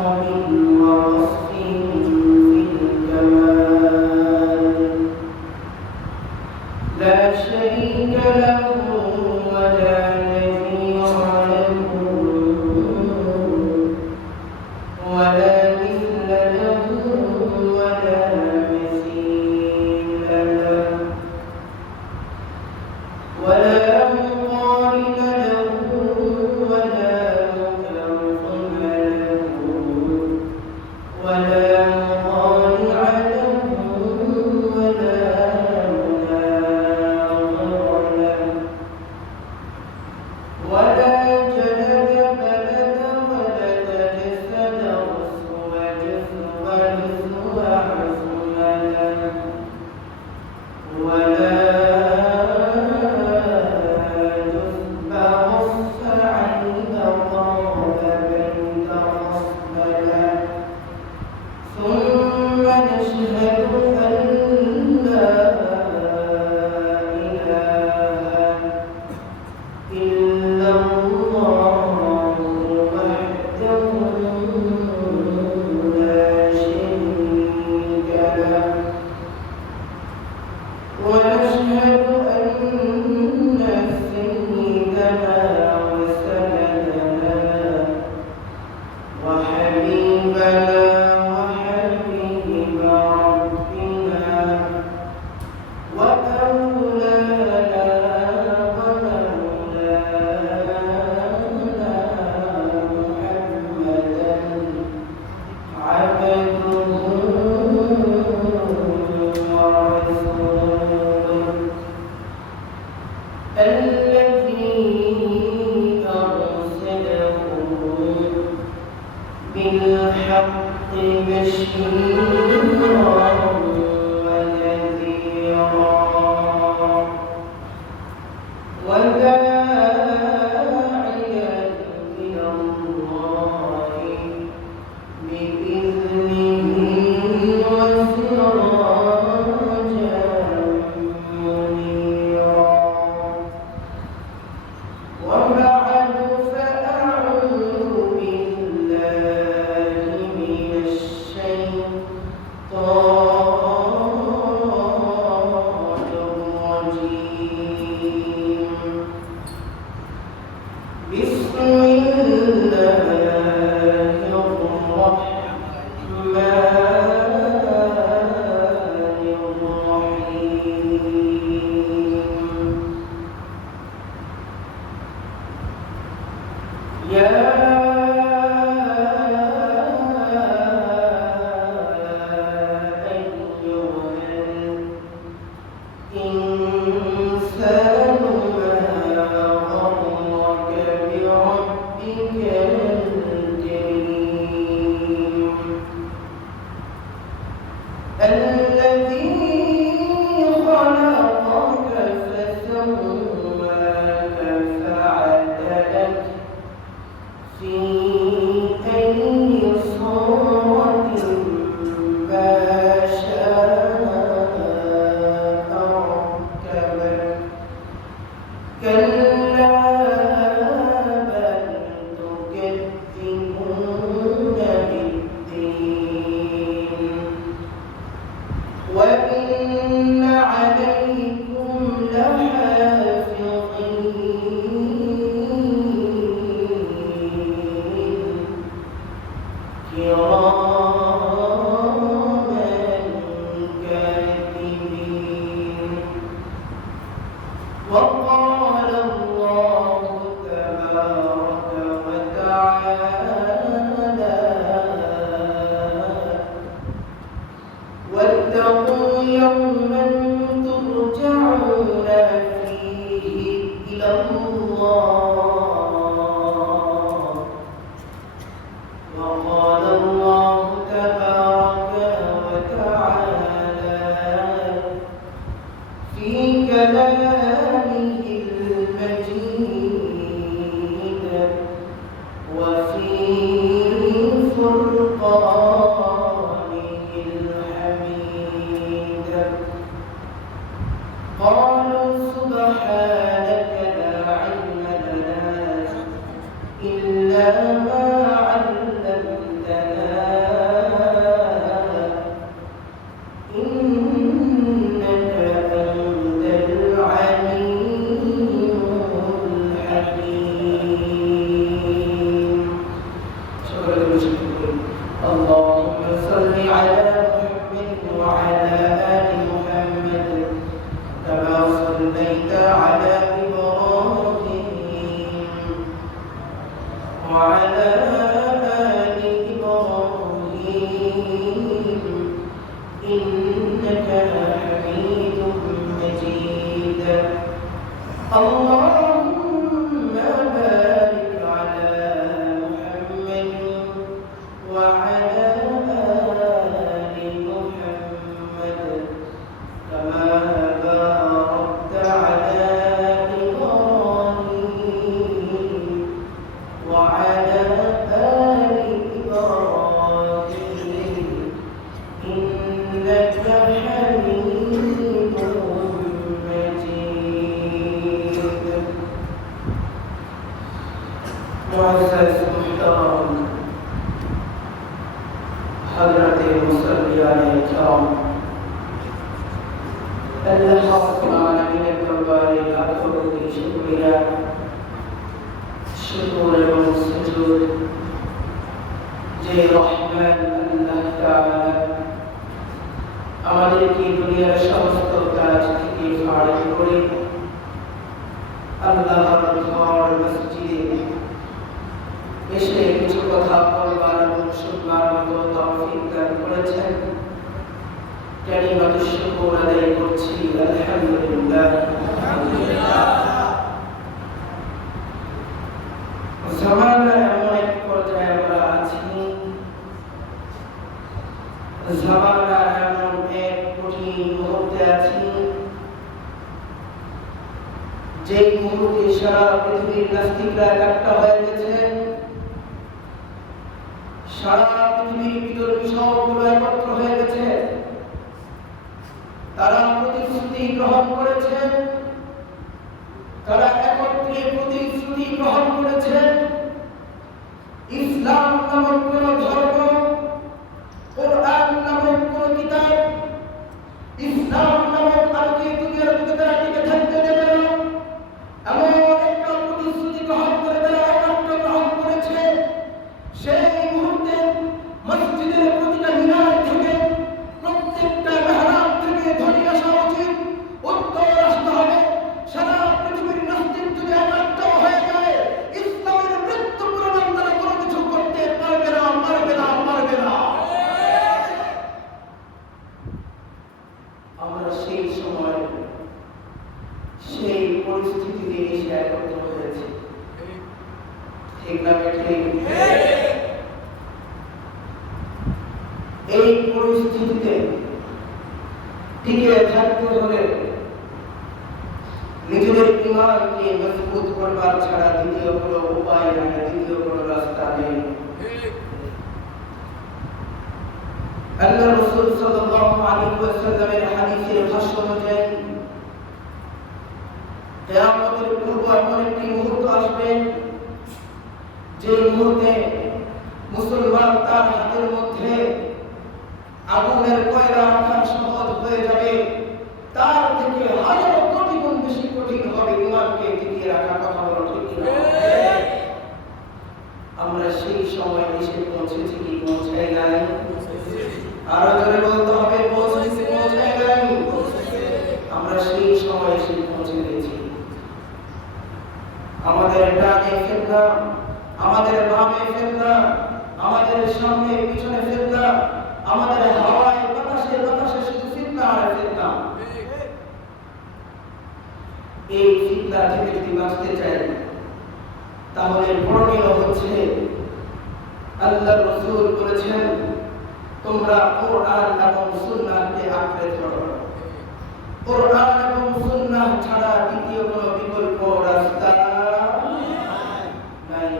ووصف في الكمال لا شريك له ولا نظير له ولا مثل له ولا مثيل له ولا مقارن له ولا مكافئ له ولا مطالع له ولا مناظر له ولا جلد بلد ولد جسد رسم جسم رسم حسن له ولا جثب رص عند طاب بيت خصب له ثم نشهد أن لا إله إلا الله وحده لا شريك له ونشهد أن سيدنا وسندنا وحبيبنا وحبيب ربنا وأولانا ومولانا محمدا عبده ورسوله الذي أرسله بالحق بشيرا ونذيرا وداعيا إلى الله بإذنه وسراجا منيرا وبعد فأعوذ بالله من الشيطان الرجيم بسم الله الرحمن الرحيم يا الإنسان ما غرك بربك الكريم الذي خلقك فسواك فعدلك في أي صورة ما شاء ركبك كلا بل تكذبون بالدين وإن عليكم لحافظين كراما كاتبين وقال الله تبارك وتعالى واتقوا يوما ترجعون فيه إلى الله وقال الله تبارك وتعالى في كلامه المجيد وفي فرقانه الحميد قالوا سبحانك لا علم لنا إلا ما علمتنا পরিচিত করি। আল্লাহুম্মা সাল্লি আলা মুহাম্মাদ ওয়া আলা আলি মুহাম্মাদ কামা সাল্লাইতা আলা ইব্রাহিম ওয়া আলা আলি ইব্রাহিম ইন্নাকা হামিদুম মাজিদ। اللهم بارك على محمد وعلى آل محمد كما باركت على إبراهيم وعلى آل إبراهيم إنك حميد مجيد. معزز محترم حضرت মুসল্লিয়ান کرام, আল্লাহ রাব্বুল আলামিনের দরবারে লাখো কোটি শুকরিয়া, শুকর এবং সুজুদ যে রহমান আল্লাহ তাআলা আমাদেরকে দুনিয়ার সমস্ত কাজ থেকে ফারিগ করে আল্লাহর ঘর মসজিদে এসে কিছু কথা বলবার এবং শুনবার মতো তৌফিক দান করেছেন। কালিমাতুশ শুকর আদায় করছি, আলহামদুলিল্লাহ। জামানার এমন এক পর্যায়ে আমরা আছি, জামানার এমন এক কঠিন মুহূর্তে আছি, যে মুহূর্তে সারা পৃথিবীর নাস্তিকরা একটা হয়ে গেছে, সারা পৃথিবীর বিতর্ক সবগুলো একত্র হয়ে গেছে। তারা প্রতিশ্রুতি গ্রহণ করেছে, তারা একত্রে প্রতিশ্রুতি গ্রহণ করেছে ইসলাম নামক কোন ধর্ম, কোরআন নামক কোন কিতাব, ইসলাম নামক আলোকে দুনিয়ার বুকে তারা টিকে থাকতে দেবে না, এমন একটা প্রতিশ্রুতি গ্রহণ করে তারা একত্র গ্রহণ করেছে। সেই মুহূর্তে মসজিদের প্রতিটা মিনার থেকে, প্রত্যেকটা মেহরাব থেকে ধ্বনি আসা উচিত, উত্তর আসতে হবে, সারা পৃথিবীর নাস্তিক যদি একাত্ম হয়ে যায়, ইসলামের মৃত্যু পূরণ তারা কোনো কিছু করতে পারবে না, পারবে না, পারবে না। আমরা সেই সময় সেই পরিস্থিতিতে এসে একত্র হয়েছি, ঠিক না ঠিক? এই পরিস্থিতিতে টিকে থাকতে হলে নিজেদের ঈমানকে মজবুত করবার ছাড়া দ্বিতীয় কোনো উপায় নাই, দ্বিতীয় কোনো রাস্তা নেই। আল্লাহ রাসূল সাল্লাল্লাহু আলাইহি ওয়াসাল্লামের হাদিসের ভাষ্য অনুযায়ী কিয়ামতের পূর্ব এমন একটি মুহূর্ত আসবে, যে মুহূর্তে মুসলমান তার হাতের মধ্যে আগুনের কয়লা রাখা সহজ হয়ে যাবে, তার থেকে হাজার কোটি গুণ বেশি কঠিন হবে ঈমানকে টিকিয়ে রাখা। কথা বলো ঠিক কিনা? আমরা সেই সময় এসে পৌঁছেছি কি পৌঁছাই নাই? আরো জোরে বলতে হবে, পৌঁছেছি পৌঁছাই নাই? আমরা সেই সময় এসে পৌঁছে গেছি। আমাদের ডানে ফিতনা, আমাদের বামে ফিতনা, আমাদের সামনে পিছনে ফিতনা, আমাদের হাওয়ায় বাতাসে বাতাসে শুধু ফিতনা আর ফিতনা। এই ফিতনা থেকে যদি বাঁচতে চাই, তাহলে করণীয় হচ্ছে আল্লাহর রাসূল বলেছেন, তোমরা কোরআন এবং সুন্নাহকে আঁকড়ে ধরো। কোরআন এবং সুন্নাহ ছাড়া দ্বিতীয় কোনো বিকল্প রাস্তা নাই।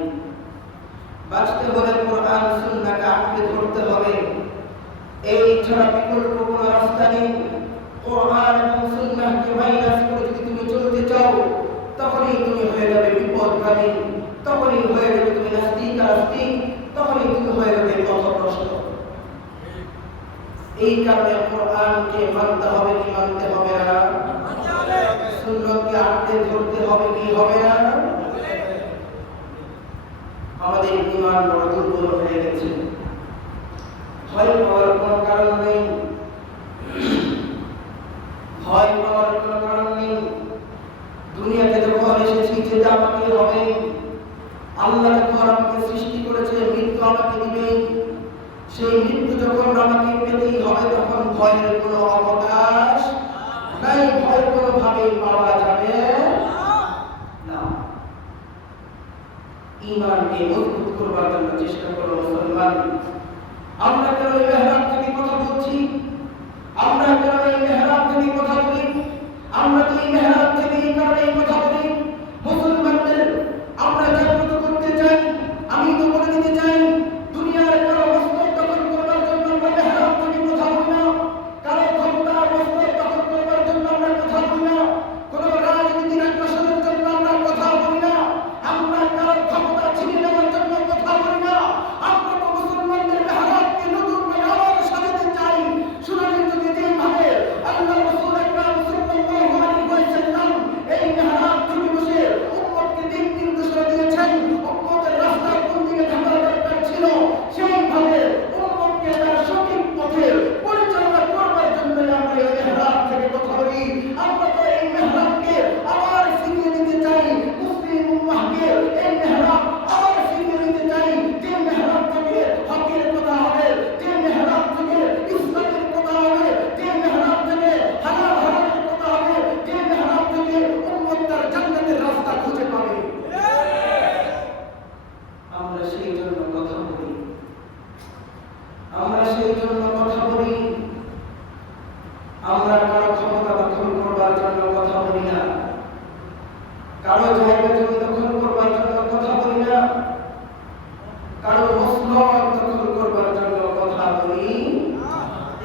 বাঁচতে হলে কোরআন সুন্নাহকে আঁকড়ে ধরতে হবে, এই ছাড়া বিকল্প কোনো রাস্তা নেই। কোরআন এবং সুন্নাহকে মাইনাস করে যদি তুমি চলতে চাও, তখনই তুমি হয়ে যাবে বিপদগামী, তখনই হয়ে যাবে তুমি নাস্তিক, তখনই তুমি হয়ে যাবে পথভ্রষ্ট। এই কারণে কোরআনকে মানতে হবে কি মানতে হবে না? সুন্নাহকে আঁকড়ে ধরতে হবে কি হবে না? আমাদের ঈমান বড় দুর্বল হয়ে গেছে। ভয় পাওয়ার কোনো কারণ নেই, ভয় পাওয়ার কোনো কারণ নেই। দুনিয়াতে যখন এসেছি যেটা আমাকে হবে, আল্লাহ যখন আমাকে সৃষ্টি করেছে মৃত্যু আমাকে দিবে, সেই মৃত্যু যখন আমাকে পেতেই হবে তখন ভয়ের কোনো অবকাশ নাই, ভয় কোনোভাবেই পাওয়া যাবে না। ঈমানকে মজবুত করবার জন্য চেষ্টা করো মুসলমান। আমরা কেন এই মেহরাব থেকে কথা বলছি? আমরা কেন এই মেহরাব থেকে কথা বলি? আমরা তো এই মেহরাব থেকে এই কারণে কথা বলি, মুসলমানদের আমরা জাগ্রত করতে চাই। আমি তো বলে দিতে চাই, দুনিয়ার কারো মস্তক দখল করবার জন্য আমরা মেহরাব থেকে কথা বলি না, কারো ক্ষমতার মস্তক দখল করবার জন্য আমরা কথা বলি না, কোন রাজনীতির আগ্রাসনের জন্য আমরা কথা বলি না, আমরা কারো ক্ষমতা ছিনিয়ে নেওয়ার জন্য কথা বলি না। আমরা তো মুসলমানদের মেহরাবকে নতুন করে আবার সাজাতে চাই। শুনানি যদি যেভাবে আল্লাহ রাসূল আকরাম সাল্লাল্লাহু আলাইহি ওয়াসাল্লাম এই মেহরাব থেকে বসে উম্মতকে দিক নির্দেশনা দিয়েছেন, উম্মতের রাস্তা কোন দিকে থাকা দরকার ছিল, সেইভাবে উম্মতকে তার সঠিক পথে পরিচালনা করবার জন্য আমরা এই মেহরাব থেকে কথা বলি। আমরা তো এই মেহরাবকে আবার ফিরিয়ে নিতে চাই, মুসলিম উম্মাহকে এই মেহরাব আবার ফিরিয়ে নিতে চাই, যে মেহরাব থেকে হকের কথা হবে, যে মেহরাব থেকে ইসলামের কথা হবে, যে মেহরাব থেকে হালাল হারামের কথা হবে, যে মেহরাব থেকে উম্মত তার জান্নাতের রাস্তা খুঁজে পাবে। আমরা সেই জন্য কথা বলি, আমরা সেই জন্য কথা বলি। আমরা কারো ক্ষমতা দখল করবার জন্য কথা বলি না, কারো জায়গা জমি দখল করবার জন্য কথা বলি না, কারো মসনদ দখল করবার জন্য কথা বলি।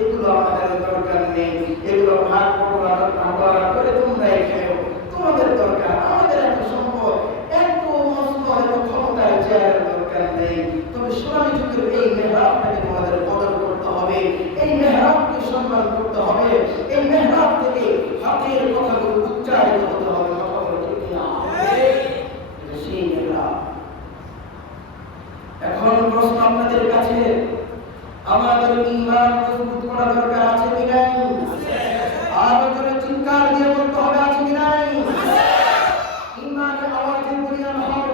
এগুলো আমাদের দরকার নেই, এগুলো ভাগ বটোয়ারা করে তোমরাই খেও, তোমাদের দরকার। আমাদের এত সম্পদ, এত মসনদ, এত ক্ষমতার চেয়ারের দরকার নেই। তবে সোনালী যুগের এই মেহরাবটাকে তোমাদের কদর করতে হবে, এই মেহরাবকে সম্মান করতে হবে, এই মেহরাব থেকে হকের কথাগুলো উচ্চারিত হতে হবে। কথাগুলো ঠিক না, এটা সেই মেহরাব। এখন প্রশ্ন আপনাদের কাছে, আমাদের ঈমান মজবুত করা দরকার আছে কি নাই? আরো জোরে চিৎকার দিয়ে বলতে হবে, আছে কি নাই? ঈমানের আওয়াজে পরিণত হও।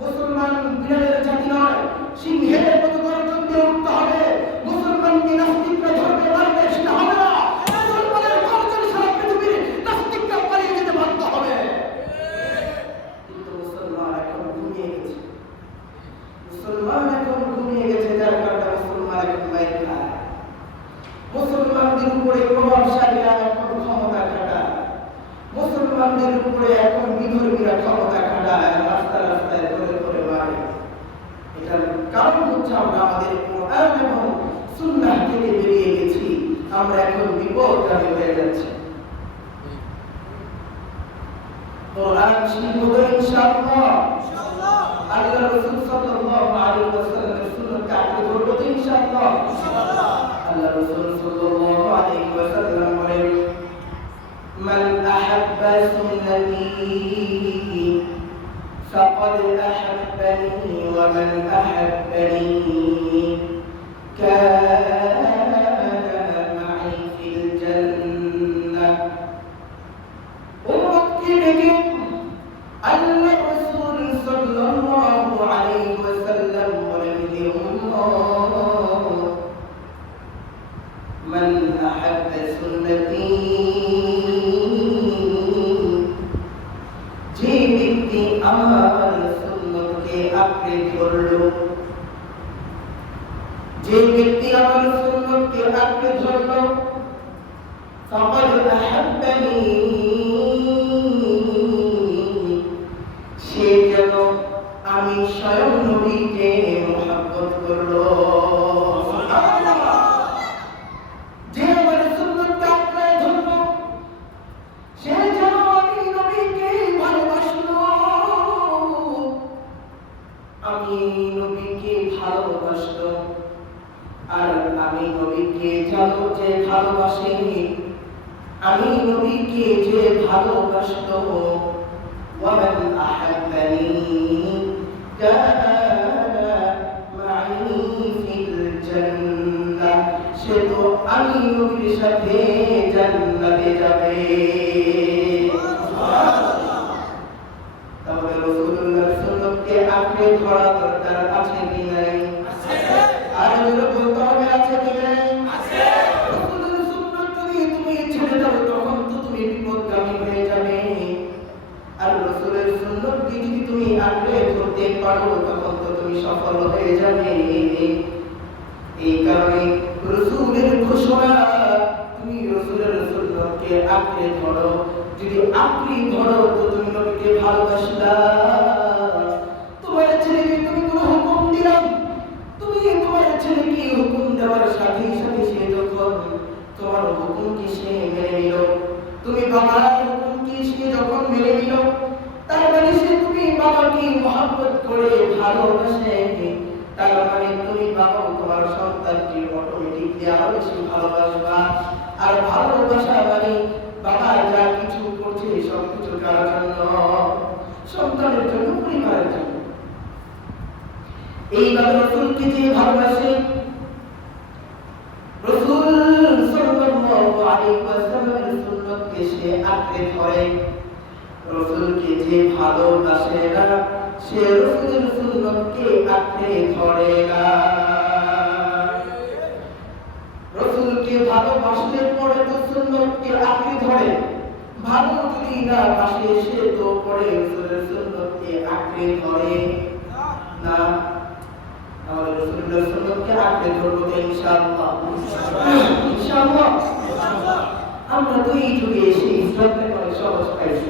মুসলমান বিড়ালের জাতি নয়, সিংহের মতো গর্জন দিয়ে উঠতে হবে। মুসলমানকে নাস্তিকরা ধরতে পারবে সেটা হবে না। মুসলমানের গর্জন সারা পৃথিবীর নাস্তিকরা পালিয়ে যেতে বাধ্য হবে। কিন্তু মুসলমান এখন ঘুমিয়ে গেছে, মুসলমান এখন ঘুমিয়ে গেছে, যার কারণে মুসলমান এখন বাইরে খায়। মুসলমানদের উপরে প্রভাবশালীরা এখন ক্ষমতা খাটায়, মুসলমানদের উপরে এখন বিধর্মীরা ক্ষমতা খাটায়, রাস্তা রাস্তায় ধরে ধরে মারে। এটার কারণ হচ্ছে আমরা আমাদের কোরআন এবং সুন্নাহ থেকে বেরিয়ে গেছি, আমরা এখন বিপদগামী হয়ে যাচ্ছি। কোরআন শিখবো তো ইনশাআল্লাহ, আল্লাহ রাসূল সাল্লাল্লাহু আলাইহি ওয়াসাল্লামের সুন্নাহকে আঁকড়ে ধরবো তো ইনশাআল্লাহ। আল্লাহ রাসূল সাল্লাল্লাহু আলাইহি ওয়াসাল্লাম বলেন, মান আহাব্বা সুন্নতি ফাকাদ আহাব্বানি ওয়া মান আহাব্বানি কানা মা'i ফিল জান্নাহ। উম্মতকে ডেকে আল্লাহ রাসূল সাল্লাল্লাহু আলাইহি ওয়াসাল্লাম বলেন, হে উম্মত, মান আহাব্বা সুন্নতি, যে ব্যক্তি আমার সুন্নতকে আঁকড়ে ধরলো, যে ব্যক্তি আমার সুন্নতকে আঁকড়ে ধরলো, ফাকাদ আহাব্বানি, সে যেন আমি স্বয়ং নবীকে মহব্বত করলো। যে আমার সুন্নতকে আঁকড়ে ধরলো, সে যেন আমি নবীকে ভালোবাসলো। আমি নবীকে ভালোবাসলো, আর আমি নবীকে জানো যে ভালোবাসি, আমি নবীকে যে ভালোবাসলো, ওয়া মান আহাব্বানি কানা সে তো আমি নবীর সাথে জান্নাতে যাবে। তাহলে রাসূলুল্লাহর সুন্নতকে আঁকড়ে ধরা দরকার আছে কি নাই? আর যদি বলতে হবে আছে কি নাই? রাসূলের সুন্নাত যদি তুমি ছেড়ে দাও তখন তো তুমি বিপদগামী হয়ে যাবে। আর রাসূলের সুন্নতকে যদি তুমি আঁকড়ে ধরতে পারো তখন তো তুমি সফল হয়ে যাবে। এই কারণে রাসূলের ঘোষণা, তুমি রাসূলের সুন্নতকে আঁকড়ে ধরো। যদি আঁকড়ে ধরো তো তুমি নবীকে ভালোবাসলা। তোমার ছেলেকে তুমি কোনো হুকুম দিলাম, তুমি তোমার ছেলেকে হুকুম দেওয়ার সাথে সাথে সে যখন তোমার হুকুমকে সে মেনে নিল, তুমি বাবার হুকুমকে সে যখন মেনে নিল, তার মানে সে তুমি বাবাকে মহব্বত করে ভালোবাসে। তার মানে তুমি বাবা তোমার সন্তানকে অটোমেটিকলি আরো বেশি ভালোবাসবা। আর ভালোবাসা মানে বাবা যা কিছু করছে সব কিছু কার জন্য? সন্তানের জন্য, পরিবারের জন্য। এইভাবে রাসূলকে যে ভালোবাসে, রাসূল সাল্লাল্লাহু আলাইহি ওয়াসাল্লামের সুন্নতকে সে আঁকড়ে ধরে, রাসূলকে যে ভালোবাসে না সে রাসূলের সুন্নতকে আঁকড়ে ধরে না। রাসূলকে ভালোবাসলে পরে তো সুন্নতকে আঁকড়ে ধরে, ভালো যদি না বাসে সে তো পরে রাসূলের সুন্নতকে আঁকড়ে ধরে না। তাহলে রাসূলের সুন্নতকে আঁকড়ে ধরবো তো ইনশাআল্লাহ। ইনশাআল্লাহ আমরা তো এই যুগে এসে ইসলামটাকে অনেক সহজ পাইছি,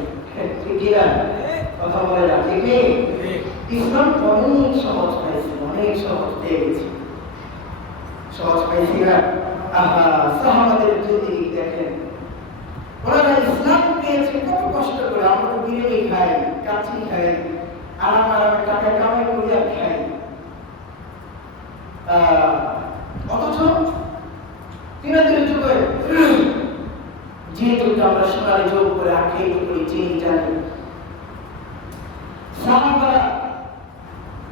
ঠিক না? কথা বলে না, ঠিক নেই? ইসলাম অনেক সহজ পাইছি, অনেক সহজ পেয়ে গেছি। সহজ পাইছি না? আহা, সাহাবাদের যদি দেখেন, ওরা ইসলাম পেয়েছে কত কষ্ট করে। আমরা তো বিরিয়ানি খাই, কাচ্চি খাই, আরাম আরামে টাকা কামাই করি আর খাই। অথচ তিনাদের যুগে, যে যুগটা আমরা সোনালী যুগ করে আখ্যায়িত করি, চিনি জানি, সাহাবারা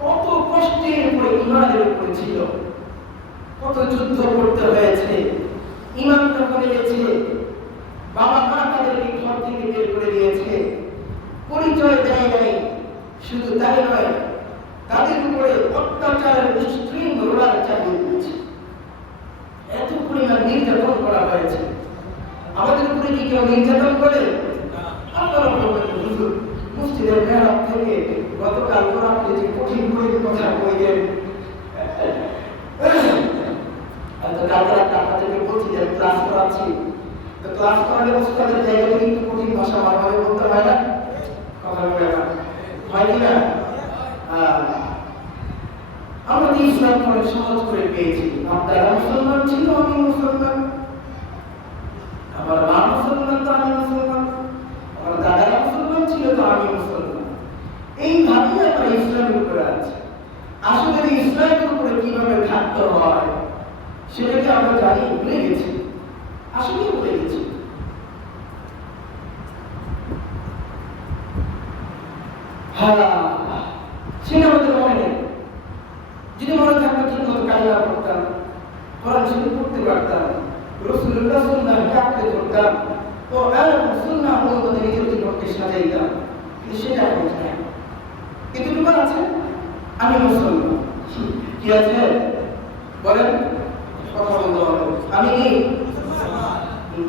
কত কষ্টের উপরে ইমানের উপরে ছিল, কত যুদ্ধ করতে হয়েছে। ইমান যখন এনেছে, বাবা মা তাদেরকে ঘর থেকে বের করে দিয়েছে, পরিচয় দেয় নাই। শুধু তাই নয়, তাদের উপরে অত্যাচারের স্ট্রিম রোলার চালিয়ে দিয়েছে। এত পরিমাণ নির্যাতন করা হয়েছে। আমাদের উপরে কি কেউ নির্যাতন করে? আপনারা বলবেন হুজুর, মসজিদের মেহরাব থেকে গতকাল রাতে যে কঠিন কঠিন কথা কইলেন, কালকে রাতে আপনাদেরকে বলছি যে ক্লাস করাচ্ছি, তো ক্লাস করালে উস্তাদের জায়গায় কিন্তু কঠিন ভাষা ভালোভাবে বলতে হয় না, কথা বলে না, হয় কি না? আমরা তো ইসলাম অনেক সহজ করে পেয়েছি। আপনারা মুসলমান ছিল, আমি মুসলমান, আমার মা মুসলমান তো আমি মুসলমান, আমার দাদারা মুসলমান ছিল তো আমি মুসলমান। এইভাবেই আমরা ইসলামের উপরে আছি। আসলে যে ইসলামের উপরে কিভাবে থাকতে হয় সেটাকে আমরা জানি, ভুলে গেছি, আসলেই ভুলে গেছি। সেটা আমাদের মনে নেই। যদি মনে থাকতো ঠিক মতো কালিমা পড়তাম, কোরআন শরীফ পড়তে পারতাম, রাসূলুল্লাহ সুন্নাহকে আঁকড়ে ধরতাম, তো সুন্নাহ অনুযায়ী নিজের জীবনকে সাজাইতাম। কিন্তু সেটা এখন চাই। এতটুকু আছে, আমি মুসলমান। কি আছে বলেন? কথা বলতে হবে। আমি কি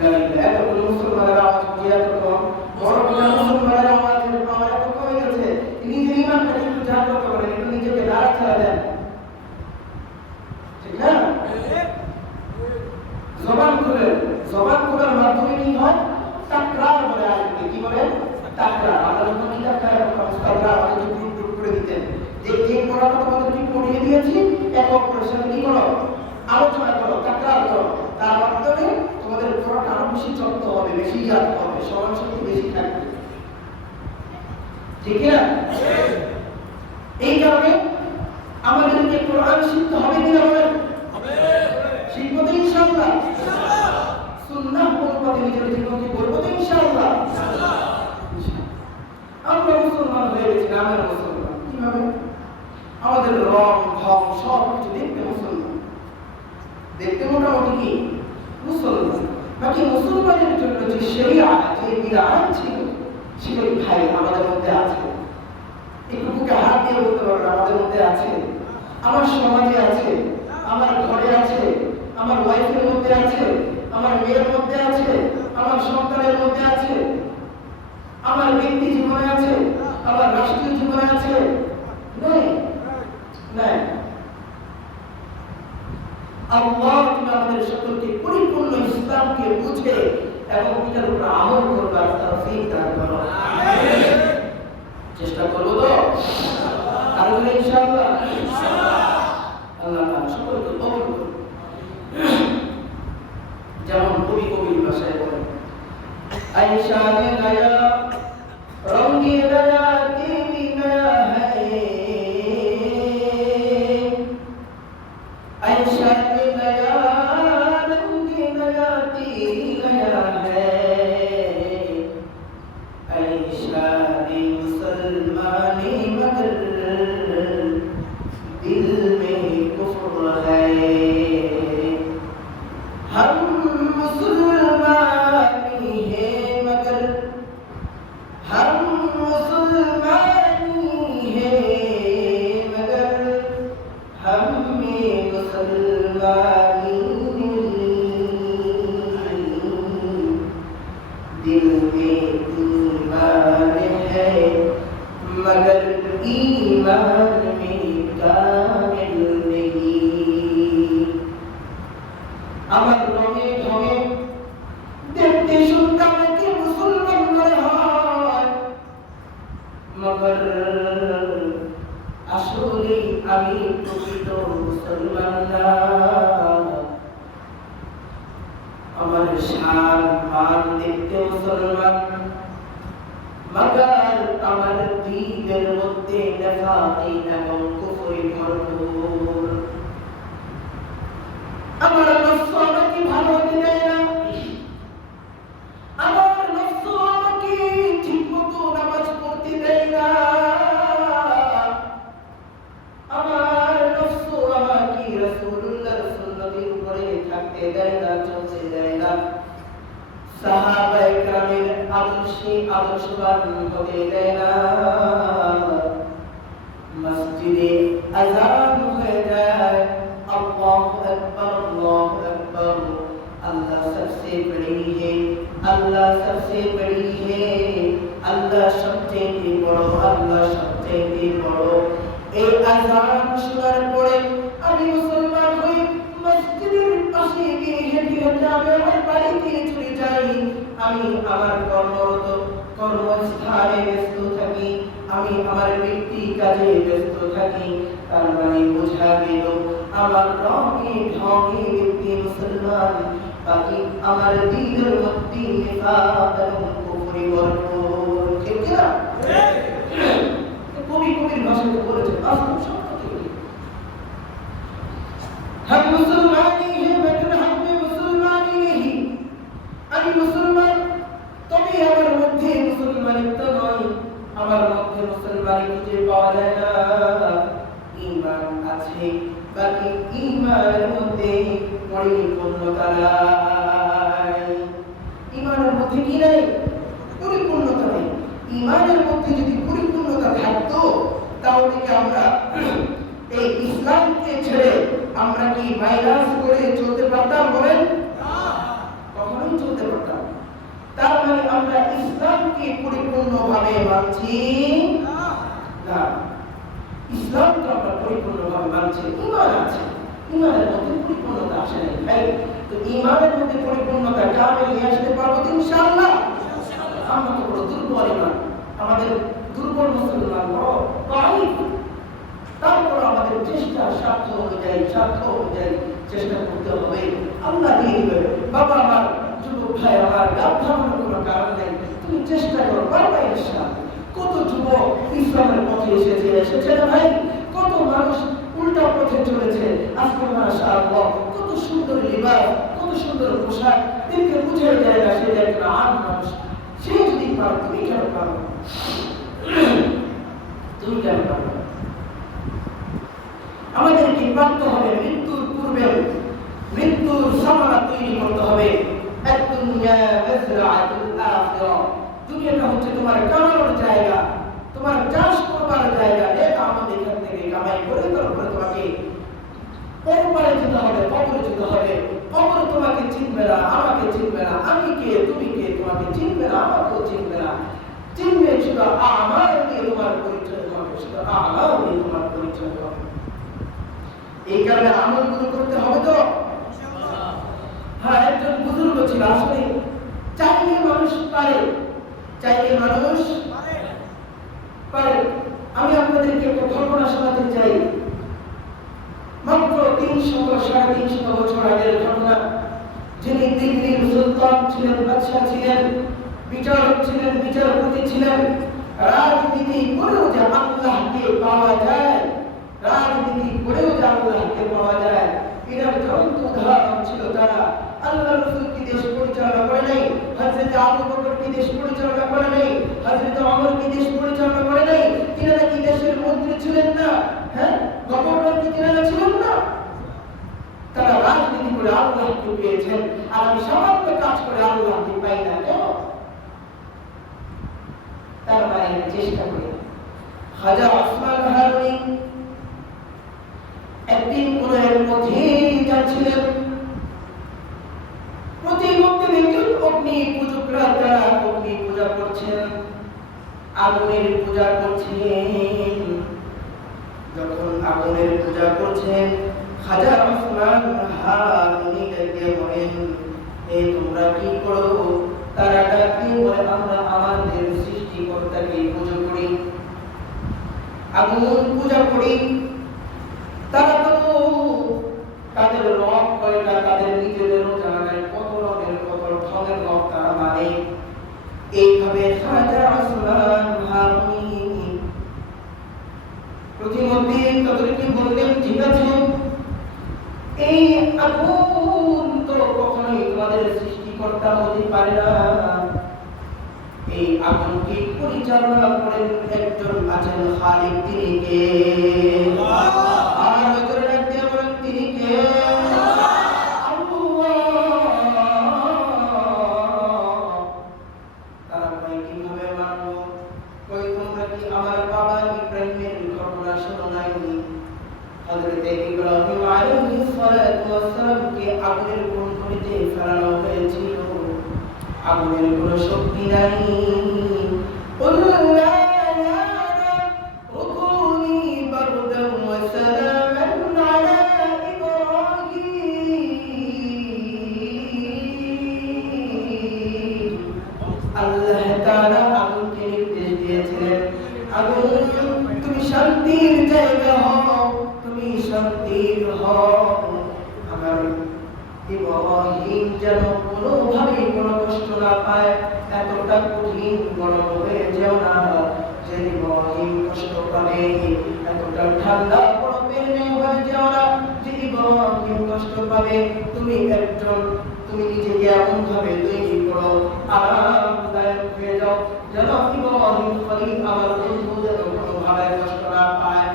এতগুলো মুসলমানের আওয়াজ কি এত কম? বড় বড় মুসলমানের আওয়াজ আমার এত কমে গেছে। নিজের ইমানটাকে একটু জাগ্রত করেন, একটু নিজেকে দাঁড়া ছাড়া দেন, ঠিক না? জবান খুলেন, জবান খোলার মাধ্যমে কি হয়? তাকরার বলে আসবে। কি বলে? তাকরার। আমরা যখন কিতাব তাকরার আমাদের গ্রুপ গ্রুপ করে দিতেন, যে যে পড়াটা তোমাদেরকে পড়িয়ে দিয়েছি এক অপরের সাথে কি করো? আলোচনা করো, তাকরার করো। তার মাধ্যমে তোমাদের পড়াটা আরো বেশি চর্চা হবে, বেশি জাত হবে, স্মরণ শক্তি বেশি থাকবে, ঠিক না? এই কারণে আমাদেরকে কোরআন শিখতে হবে কিনা বলেন? শিখবো তো ইনশাআল্লাহ। সুন্নাহ অনুপাতে নিজের জীবনকে বলবো তো ইনশাআল্লাহ। আমরা মুসলমান হয়ে গেছি, নামের মুসলমান। কিভাবে? আমাদের রং ঢং সব কিছু দেখতে মুসলমান, দেখতে মোটামুটি কি বাকি মুসলমানের জন্য যে শরিয়া, যে বিধান ছিল, সেই ভাই আমাদের মধ্যে আছে। একটু বুকে হাত দিয়ে বলতে পারবেন আমাদের মধ্যে আছে। আমার সমাজে আছে, আমার ঘরে আছে, আমার ওয়াইফের মধ্যে আছে, আমার মেয়ের মধ্যে আছে, আমার সন্তানের মধ্যে আছে, আমার ব্যক্তি জীবনে আছে, আমার রাষ্ট্রীয় জীবনে আছে। নেই, নাই। আল্লাহ তুমি আমাদের সকলকে পরিপূর্ণ ইসলামকে বুঝে এবং এটার উপর আমল করবার তৌফিক দান করো। চেষ্টা করব তো আর ইনশাআল্লাহ। আল্লাহ তাআলা সকলকে কবুল করুন। যেমন কবি ভাষায় বলেন, আয়েশা নে নয়া রঙে নয়া তেরি নয়া হ্যায়, আয়েশা নে নয়া রঙে নয়া তেরি নয়া হ্যায়, আয়েশা নে মুসলমানি মगर दिल में कुफ्र है, हम मुसलमानी है मगर हम मुसलमानी है मगर हम में मुसलमानी दिल में ईमान है मगर ईमान में कामिल नहीं। আমার রঙে ঢঙে দেখতে শুনতাম কি মুসলমান মনে হয়, মগর আসলে আমি প্রকৃত মুসলমান না। আমার শান মান দেখতে মুসলমান, মগর আমার দিলের মধ্যে নেফাকি এবং কুফরি ভরপুর। আমার নফস আমাকে ভালো হতে দেয় না, আমার নফস আমাকে ঠিকমতো নামাজ পড়তে দেয় না, আমার নফস আমাকে রাসূলুল্লাহর সুন্নতের উপরে থাকতে দেয় না, চলতে দেয় না, সাহাবায়ে কেরামের আদর্শবান হতে দেয় না। মসজিদে আযান হয়ে যায়, अल्लाहु अकबर, अल्लाह सबसे बड़ी है, अल्लाह सबसे बड़ी है, अल्लाह सबचেয়ে বড়, अल्लाह सबচেয়ে বড়। এই আযান শোনার পরে আমি মুসলমান হই মসজিদের পাশে গিয়ে হেঁটে হেঁটে আমি আমার বাড়িতে চলে যাই। আমি আমার কর্মস্থানে ব্যস্ত থাকি, আমি আমার ব্যক্তি কাজে ব্যস্ত থাকি। তার মানে বোঝা গেল আমার রঙে ঢঙে ব্যক্তি মুসলমান, বাকি আমার দিলের মধ্যে নিফাক এবং কুফরি ভরপুর। ঠিক না? কবির ভাষাতে বলেছেন বাস্তব সত্য থেকে, हम मुसलमानी है मगर हम में मुसलमानी नहीं। আমি মুসলমান, তবে আমার মধ্যে মুসলমানিত্ব নয়, আমার মধ্যে মুসলমানি খুঁজে পাওয়া যায় না। ঈমান আছে, বাকি ঈমানের মধ্যে পরিপূর্ণতা নাই। ঈমানের মধ্যে কি নাই? পরিপূর্ণতা নাই। ঈমানের মধ্যে যদি পরিপূর্ণতা থাকতো তাহলে কি আমরা এই ইসলামকে ছেড়ে আমরা কি ভাইরাস করে চলতে পারতাম? বলেন, কখনোই চলতে পারতাম। তার মানে আমরা ইসলামকে পরিপূর্ণভাবে মানছি না। ইসলামকে আমরা পরিপূর্ণভাবে মানছি, ঈমান আছে, ঈমানের মধ্যে পরিপূর্ণতা আসে নাই। ভাই, তো ঈমানের মধ্যে পরিপূর্ণতা কামে নিয়ে আসতে পারবো ইনশাআল্লাহ। আমরা তো বড় দুর্বল ঈমান, আমাদের দুর্বল মুসলমান বড় দাঈফ। তারপর আমাদের চেষ্টা সাধ্য অনুযায়ী চেষ্টা করতে হবে, আল্লাহ দিয়ে দিবে। বাবা আমার, যুবক ভাই আমার, গাবধানোর কোনো কারণ নেই, তুমি চেষ্টা করো, পারবে ইনশাআল্লাহ। কত যুবক ইসলামের পথে এসেছে না ভাই, কত মানুষ উল্টা পথে চলেছে। আজকে মাশাআল্লাহ কত সুন্দর লিবাস, কত সুন্দর পোশাক, দেখে বুঝে যায় না সে একটা আম মানুষ। সে যদি পারো, তুমি কেন পারো? তুমি কেন পারো? আমাদেরকে পারতে হবে মৃত্যুর পূর্বে মৃত্যুর সামানা তৈরি করতে হবে। একদম দুনিয়া মাযরাআতুল আখিরাহ, দুনিয়াটা হচ্ছে তোমার কামানোর জায়গা, তোমার চাষ করবার জায়গা। নেক আমল এখান থেকে কামাই করে তারপরে তোমাকে পরপারে যেতে হবে, কবরে যেতে হবে। কবর তোমাকে চিনবে না, আমাকে চিনবে না, আমি কে তুমি কে তোমাকে চিনবে না, আমাকেও চিনবে না। চিনবে শুধু আমার দিয়ে তোমার পরিচয় হবে, শুধু আমার দিয়ে তোমার পরিচয় হবে। এই কারণে আমলগুলো করতে হবে তো। হ্যাঁ, একজন বুজুর্গ ছিল, আসলে চাইলে মানুষ পারে, চাইলে মানুষ পারে। আমি আপনাদেরকে একটা ঘটনা শোনাতে চাই। মাত্র 300-350 বছর আগের ঘটনা। যিনি দিল্লির সুলতান ছিলেন, বাদশাহ ছিলেন, বিচারক ছিলেন, বিচারপতি ছিলেন, রাজনীতি করেও যে আল্লাহকে পাওয়া যায়, রাজনীতি করেও যে আল্লাহকে পাওয়া যায়, এটার জ্বলন্ত উদাহরণ ছিল তারা। আল্লাহ রাসূল কি দেশ পরিচালনা করে নাই? হযরত আবু বকর কি দেশ পরিচালনা করে নাই? হযরত ওমর কি দেশ পরিচালনা করে নাই? তিনারা কি দেশের মন্ত্রী ছিলেন না? হ্যাঁ, গভর্নর কি তিনারা ছিলেন না? তারা রাজনীতি করে আল্লাহকে পেয়েছেন, আর আমি সামান্য কাজ করে আল্লাহকে পাই না কেন? তার মানে চেষ্টা করি। খাজা ওসমান হারুনি একদিন কোন এক পথে যাচ্ছিলেন। প্রতিমধ্যে দেখলেন অগ্নি পূজকরা তারা অগ্নি পূজা করছেন, আগুনের পূজা করছেন। যখন আগুনের পূজা করছেন, খাজা ওসমান হারুনি ডেকে বলেন, এই তোমরা কি করো? তারা ডাকে বলে, আমরা আমাদের সৃষ্টিকর্তাকে পূজা করি, আগুন পূজা করি। তারা তো তাদের রব কয়টা তাদের নিজেদেরও জানা নাই, কত রবের কত ঢঙের রব তারা মানে। এইভাবে খাজা ওসমান হারুনি প্রতিমধ্যে তাদেরকে বললেন, ঠিক আছে, এই আগুন তো কখনোই তোমাদের সৃষ্টিকর্তা হতে পারে না। এই আগুনকে পরিচালনা করেন একজন আছেন খালিক, তিনি কে? আর ভেতরে রাখতে বলেন, তিনি কে? তারা কয় কিভাবে মানবো? কই তোমরা কি আমার বাবা ইব্রাহিমের ঘটনা শোনো নাই? হযরত ইব্রাহিম আলাইহিস সালাতু ওয়াস সালামকে আগুনের কুণ্ডলিতে ফেলানো হয়েছিল, আগুনের কোনো শক্তি নাই। আল্লাহ তাআলা আগুনকে নির্দেশ দিয়েছিলেন, আগুন তুমি শান্তির জায়গা হও, তুমি শান্তির হও। আমার ইব্রাহিম যেন কোনোভাবে কোনো কষ্ট না পায়, এতটা কঠিন গরম হয়ে যেও না যে ইব্রাহিম কষ্ট পাবে, এতটা ঠান্ডা বরফের ন্যায় হয়ে যেও না যে ইব্রাহিম কষ্ট পাবে। তুমি নিজেকে এমন ভাবে তৈরি করো, আরামদায়ক হয়ে যাও, যেন ইব্রাহিম খলিল আমার বন্ধু যেন কোনোভাবে কষ্ট না পায়।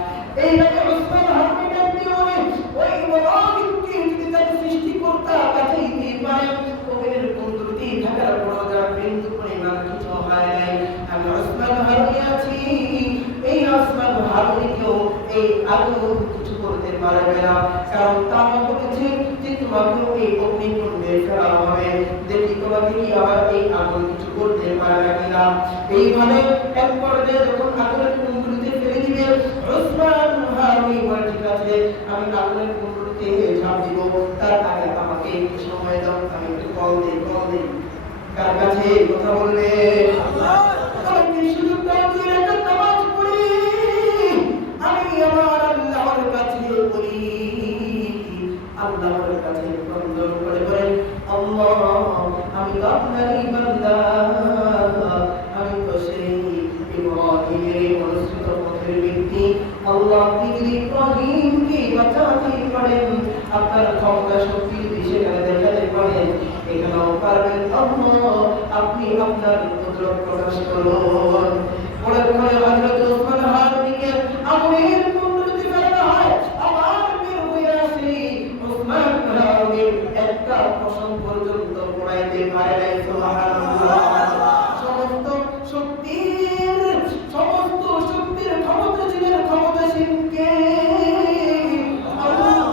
এইভাবে ওসমান হারুনি ওই ইব্রাহিমকে যদি তার সৃষ্টিকর্তা কাছে দিতে পারে, ওদের কুণ্ডলিতে থাকার পরও যার বিন্দু পরিমাণ কিছু হয় নাই। আমি ওসমান হারুনি আছি, এই ওসমান হারুনিকেও এই আগুন কিছু করতে পারবে না, কারণ তারা বলেছে যে তোমাকে এই অগ্নিকুণ্ডে ফেলা হবে, দেখি তোমাকে কি আবার এই আগুন কিছু করতে পারবে কিনা। এইভাবে এক পর্যায়ে যখন আগুনের কুণ্ডলিতে ফেলে দিবে, ওসমান হারুনি বলে, ঠিক আছে, আমি আগুনের কুণ্ডলিতে ঝাঁপ দিব, তার আগে আমাকে একটু সময় দাও, আমি একটু কল দিই। কার কাছে কথা বলবে? আমাকে সুযোগ দাও, দুই রাকাত নামাজ পড়ি, আমি আমার আল্লাহর কাছে বলি। আল্লাহর কাছে বন্দন করে বলেন, আল্লাহ, আমি তো আপনারই বান্দা, আমি তো সেই ইব্রাহিমের অনুসৃত পথের ব্যক্তি। আল্লাহ, আপনি যদি ইব্রাহিমকে বাঁচাতে পারেন, আপনার ক্ষমতা শক্তি সেখানে দেখাতে পারেন, এখানেও পারবেন। আল্লাহ, আপনি আপনার কুদরত প্রকাশ করুন। পরে হযরত ওসমান হারুনিকে আগুনের কুণ্ডলিতে ফেলা হয়, আবার বের হয়ে আসে ওসমান হারুনির একটা প্রসঙ্গ পর্যন্ত পড়াইতে পারে নাই। সুবহানাল্লাহ। সমস্ত শক্তির ক্ষমতাশীলকে আল্লাহ।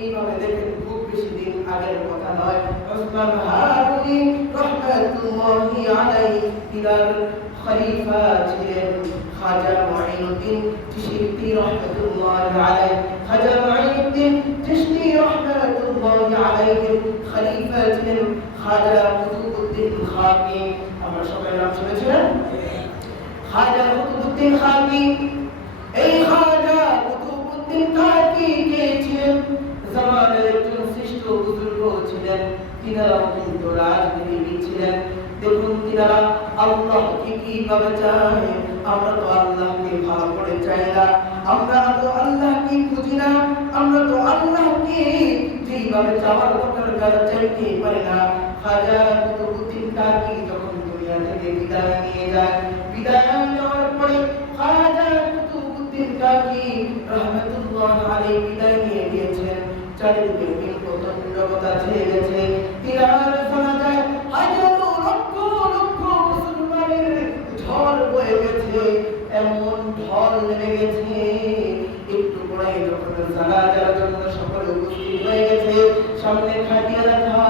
এইভাবে দেখেন, খুব বেশি দিন আগের কথা নয়, উসমান হারুনি রাহমাতুল্লাহি আলাইহি তিনার খলিফা ছিলেন খাজা মুঈনুদ্দিন চিশতি রাহমাতুল্লাহি আলাইহি। খাজা মুঈনুদ্দিন চিশতি রাহমাতুল্লাহি আলাইহি খলিফা ছিলেন খাজা কুতুবউদ্দিন খাকি। আমরা সবাই নাম শুনেছেন খাজা কুতুবউদ্দিন খাকি। এই খাজা কুতুবউদ্দিন খাকি কে ছিলেন? জামানের একজন শ্রেষ্ঠ বুজুর্গ ছিলেন। তিনারা কিন্তু রাজনীতিবিদ ছিলেন। দেখুন, তিনারা আল্লাহকে কিভাবে চায়। আমরা তো আল্লাহকে ভালো করে চাই না, আমরা তো আল্লাহকে খুঁজি না, আমরা তো আল্লাহকে যেভাবে চাওয়ার দরকার চাইতে পারি না। খাজা কুতুবউদ্দিন খাকি যখন দুনিয়া থেকে বিদায় নিয়ে যায়, বিদায় নেওয়ার পরে খাজা কুতুবউদ্দিন খাকি রাহমাতুল্লাহ আলাইহি বিদায় নিয়ে গিয়েছেন। চারিদিকে বিপদ ছেয়ে গেছে। তিনার শোনা যায় হাজারো লক্ষ লক্ষ মুসলমানের ঝড় বয়ে গেছে, এমন ঢল নেমে গেছে। একটু পরেই যখন জানাজার জন্য সকলে উপস্থিত হয়ে গেছে, সামনে খাটিয়ে রাখা,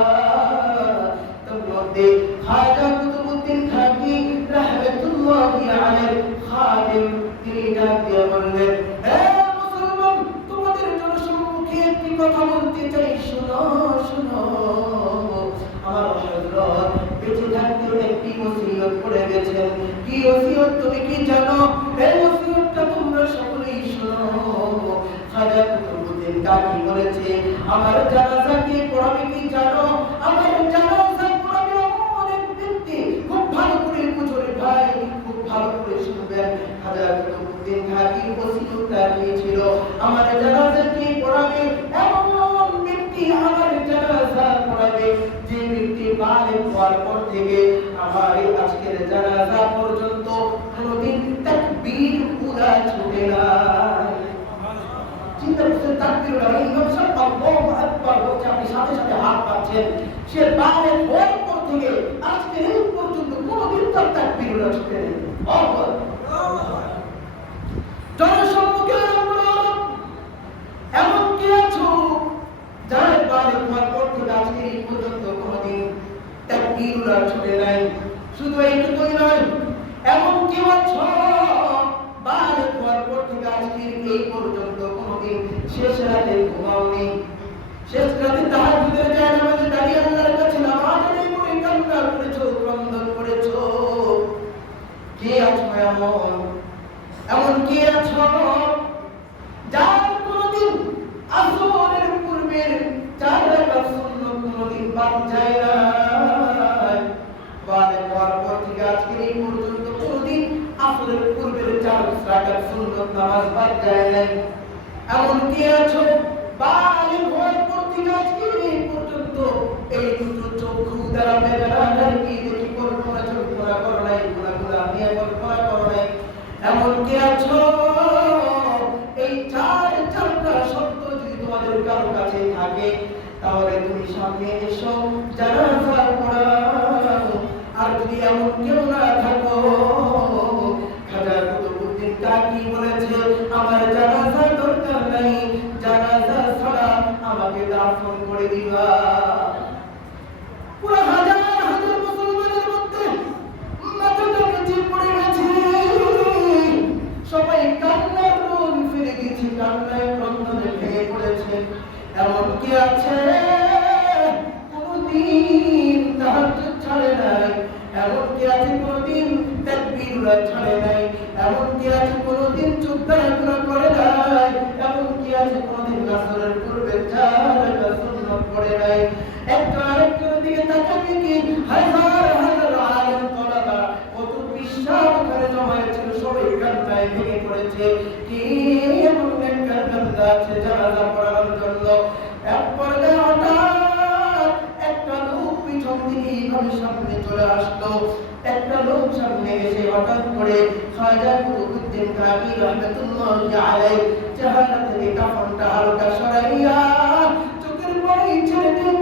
তার মধ্যে খাজা কুতুবউদ্দিন খাকি রাহমাতুল্লাহি আলাইহি খাদেম তিনি ডাক দিয়ে বললেন, হে মুসলমান, তোমাদের জনসম্মুখে একটি কথা বলতে চাই, শোনো শোনো। আমার হযরত বেঁচে থাকতে একটি ওসিয়ত করে গেছেন। কি ওসিয়ত তুমি কি জানো? এই ওসিয়তটা তোমরা সকলেই শোনো। খাজা কুতুবউদ্দিন খাকি বলেছে, আমার জানাজা কে পড়াবে কি জানো? আমার জানাজা পড়াবে অনেক ব্যক্তি। খুব ভালো করে বুঝুন ভাই, খুব ভালো করে শুনবেন। খাজা কুতুবউদ্দিন খাকি ওসিয়তটা দিয়েছিল, আমার জানাজা কে পড়াবে? এমন ব্যক্তি আমার জানাজা পড়াবে যে ব্যক্তি বালিগ হওয়ার পর থেকে আমার আজকের জানাজা পর্যন্ত কোনদিন তাকবীর উলা ছুটে না। চিন্তা করছেন, তাকবীর উলা ইমাম সাহেব আল্লাহু আকবার বলছে, আপনি সাথে সাথে হাত পাচ্ছেন। সে বালিগ হওয়ার পর থেকে আজকে এই পর্যন্ত কোনদিন তার তাকবীর উলা ছুটে নেই। জনসম্মুখে এমন কি আছো যার বালিগ হওয়ার পর থেকে আজকে এই পর্যন্ত কোনদিন তাকবীর উলা ছুটে নাই? শুধু এইটুকুই নয়, এমন কি আছো বালিগ হওয়ার পর থেকে আজকে এই পর্যন্ত কোনদিন শেষ রাতে ঘুমাওনি, শেষ রাতে তাহাজ্জুদের জায়নামাজে দাঁড়িয়ে আল্লাহর কাছে নামাজ আদায় করে কান্না করেছো, ক্রন্দন করেছো? কে আছো এমন কে আছো যার কোনদিন আসরের পূর্বের 4 রাকাত সুন্নাত কোনদিন বাদ যায় না? বাদ হওয়ার পর থেকে আজকে এই পর্যন্ত কোনদিন আসরের পূর্বের 4 রাকাত সুন্নাত নামাজ বাদ যায় নাই? এমন কে আছো বালিগ হওয়ার পর থেকে আজকে এই পর্যন্ত এই দুটো চক্ষু দ্বারা বেদনা কি দেখি কল্পনা চল্পনা করো নাই, গুনাহগুলো নিয়ে কল্পনা করো নাই? এমন কে আছো এই চারটা শব্দ যদি তোমাদের কারো কাছে থাকে, তাহলে তুমি সামনে এসো, জানাজা পড়াও। আর যদি এমন কেউ না থাকো, খাজা কুতুবউদ্দিন খাকি বলেছে, আমার জানাজা দরকার নাই, জানাজা ছাড়া আমাকে দাফন করে দিবা। পুরো হাজার হাজার মুসলমানের মধ্যে মাথাটা নিচে পড়ে গেছে, সবাই কান্নার রোল ফেলে গেছে, কান্নায় ক্রন্দনে ভেঙে পড়েছে। এমন কি আছে কোনদিন তাহাজ্জুদ ছাড়ে নাই? এমন কি আছে কোনদিন তাকবীর ছাড়ে নাই? এমন কি আছে কোনদিন চুপ দাঁড়ানো করে নাই? এমন কি আছে কোনদিন আসরের পূর্বে 4 রাকাত সুন্নাত পড়ে নাই? একটা আরেকটার দিকে তাকাবে কি হাজার হাজার আলেম তোলাবা কত বিশ্বাস করে জমা হয়েছিল, সবাই কান্নায় ভেঙে পড়েছে। কি এমন একটা কান্না আছে জানাজা পড়ার জন্য? এক পর্যায়ে হঠাৎ একটা লোক পিছন থেকে এইভাবে সামনে চলে আসলো। একটা লোক সামনে এসে হঠাৎ করে খাজা কুতুবউদ্দিন খাকি রাহমাতুল্লাহি আলাইহি চেহারা থেকে কাফনটা হালকা সরাইয়া চোখের পানি ছেড়ে দিয়ে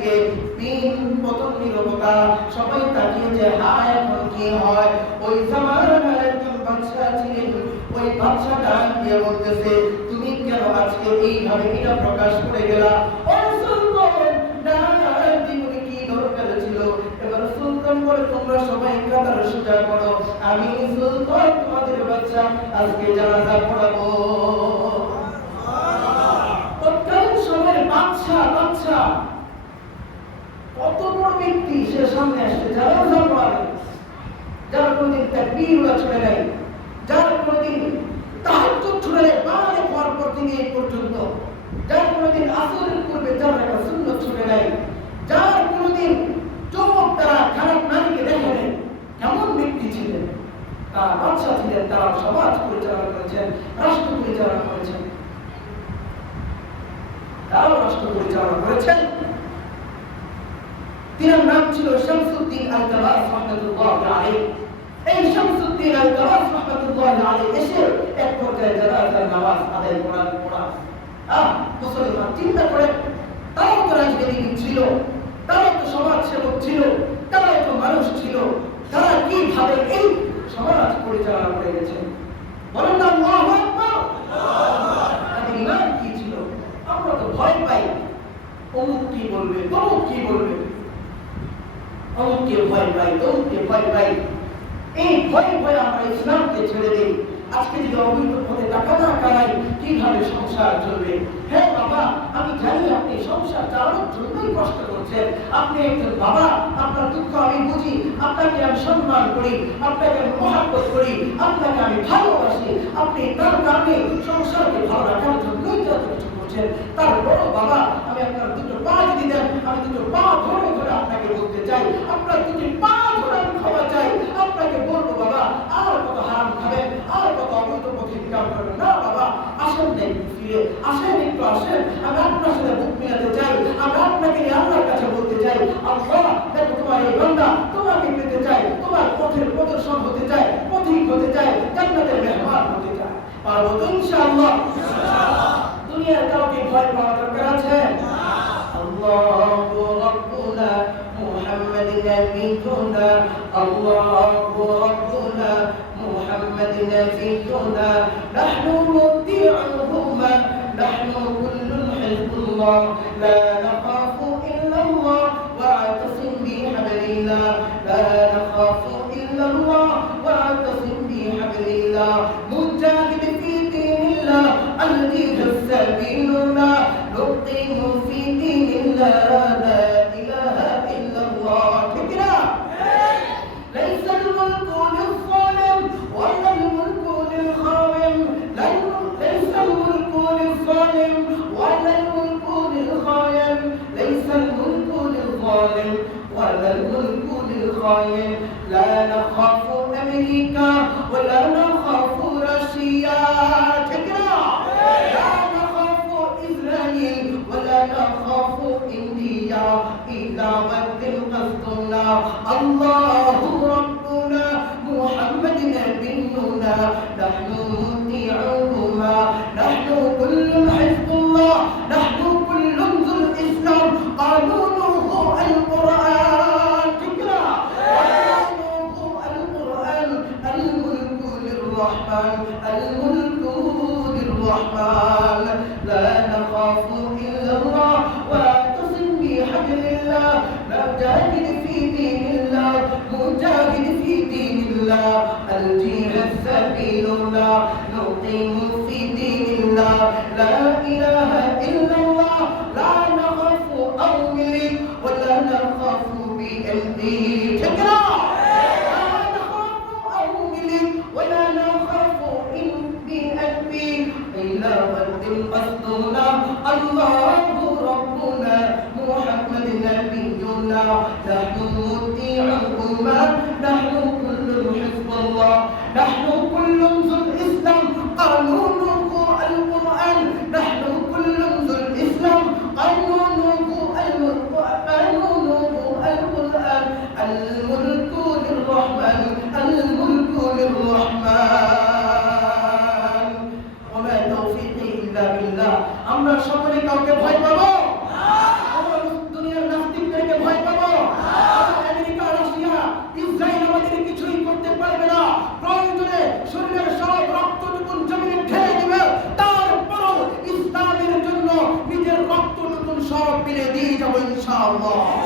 দিকে তিন পতন নীরবতা, সবাই তাকিয়ে যে হায় এখন কি হয়। ওই জামানার একজন বাদশা ছিলেন, ওই বাদশাটা গিয়ে বলতেছে তুমি কেন আজকে এইভাবে এটা প্রকাশ করে গেলা? ও সুলতান, না জীবনে কি দরকার ছিল? এবার সুলতান বলে তোমরা সবাই কাতার সোজা করো, আমি সুলতান তোমাদের বাদশা আজকে জানাজা পড়াবো। তৎকালীন সময়ের বাদশা কত বড় ব্যক্তি, সে সামনে আসছে জানাজা পড়াবে, যারা কোনদিন তাকবীর ছুড়ে নেয়, যারা কোনদিন তাহাজ্জুদ ছুড়ে নেয় মানে পর পর থেকে এই পর্যন্ত, যারা কোনদিন আসরের পূর্বে যারা একটা সুন্নত ছুড়ে নেয়, যারা কোনদিন চোখ তারা খারাপ নারীকে দেখে নেয়, কেমন ব্যক্তি ছিলেন? তারা বাদশা ছিলেন, তারা সমাজ পরিচালনা করেছেন, রাষ্ট্র পরিচালনা করেছেন, তারাও রাষ্ট্র পরিচালনা করেছেন। তিনার নাম ছিল শামসুদ্দিন আল-কাবাস রাহমাতুল্লাহ আলাইহি। এই শামসুদ্দিন আল-কাবাস রাহমাতুল্লাহ আলাইহি এসে এক পর্যায়ে জানাজার নামাজ আদায় করার পর মুসলমান চিন্তা করে, তারাও তো রাজনীতিবিদ ছিল, তারাও তো সমাজ সেবক ছিল, তারাও তো মানুষ ছিল, তারা কিভাবে এই সমাজ পরিচালনা করে গেছেন? বলেন না আল্লাহু আকবার। তাদের ঈমান কি ছিল? আমরা তো ভয় পাই, অমুক কি বলবে, তমুক কি বলবে, অমুককে ভয় পাই, তমুককে ভয় পাই। এই ভয়ে ভয়ে আমরা ইসলামকে ছেড়ে দিই। আজকে যদি অবৈধ পথে টাকা না কামাই, কিভাবে সংসার চলবে? হ্যাঁ বাবা, আমি জানি আপনি সংসার চালানোর জন্যই কষ্ট করছেন, আপনি একজন বাবা, আপনার দুঃখ আমি বুঝি, আপনাকে আমি সম্মান করি, আপনাকে আমি মহব্বত করি, আপনাকে আমি ভালোবাসি, আপনি তার কারণে সংসারকে ভালো রাখার জন্যই যত কিছু করছেন। তারপরও বাবা, আমি আপনার দুটো পা যদি দেন, আমি দুটো পা ধরে ধরে আপনাকে বলতে চাই, আপনার দুটি পা ধরে আমি ক্ষমা চাই, আপনাকে বলবো বাবা আর কত হারাম খাবেন, আর কত অবৈধ পথে কাজ করবেন না। বাবা আসেন দেন ফিরে আসেন, একটু আসেন, আমি আপনার সাথে বুক মিলাতে চাই, আমি আপনাকে আল্লাহর কাছে বলতে চাই, আল্লাহ দেখো তোমার এই বান্দা তোমাকে পেতে চাই, তোমার পথের প্রদর্শন হতে চাই, পথিক হতে চাই, জান্নাতের মেহমান হতে চাই। পারবো তো ইনশাআল্লাহ? দুনিয়ার কাউকে ভয় পাওয়ার দরকার আছে? আল্লাহু রাব্বুনা মুহাম্মাদিন নাবিয়ুনা, আল্লাহু রাব্বুনা মুহাম্মাদিন নাবিয়ুনা, নাহনু মুতিউহুমা, নাহনু কুল্লুন হিজবুল্লাহ, লা নাখাফু ইল্লাল্লাহ ওয়া আতাসিম বিহাবলিল্লাহ, লা নাখাফু ইল্লাল্লাহ ওয়া আতাসিম বিহাবলিল্লাহ, মুজাহিদ ফি দীনিল্লাহ আল-জিহাদ সাবিলুনা, নুকিমু ফি দীনিল্লাহ লা ইলাহা ইল্লাল্লাহ। ঠিক না? লাইসা আল-মুলকু লিল-যালিম ওয়ালা আল-মুলকু লিল-খাওয়িম, লাইসা আল-মুলকু লিল-যালিম ওয়ালা আল-মুলকু লিল-খাওয়িম, লাইসা আল-মুলকু লিল-যালিম ওয়ালা আল-মুলকু লিল-খাওয়িম, লা নাখাফু আমেরিকা ওয়ালা নাখাফু রাশিয়া। ঠিক না? লা নাখাফু ইসরাইল ওয়ালা নাখাফু ইন্ডিয়া, ইযা ওয়াদ্দিন قصدنا الله ربنا محمد نبينا، نحن نطيعهما، نحن كل حزب الله، نحن كل ذو الإسلام، قانونه القرآن. تقرأ قانونه القرآن، الملك للرحمن، الملك للرحمن، لا نخاف إلا الله واعتصم بحبل الله، مجاهد في دين الله، مجاهد في دين الله، الجهاد سبيل الله، نقيم في دين الله، لا إله إلا الله، لا نخاف أملك ولا نخاف بأمري. تقرأ لا نخاف أملك ولا نخاف بأمري، إلا ود قصدنا الله ربنا محمد نبينا، نحن نطيعهما، نحن كل حزب الله، نحن كل ذو الإسلام، قانونه القرآن، نحن كل ذو الإسلام، قانونه القرآن، الملك للرحمن، الملك للرحمن، وما توفيقي إلا بالله. আমরা সকলে কাউকে ভয় পাবো? আমরা দুনিয়ার নাস্তিক ইনশাআল্লাহ।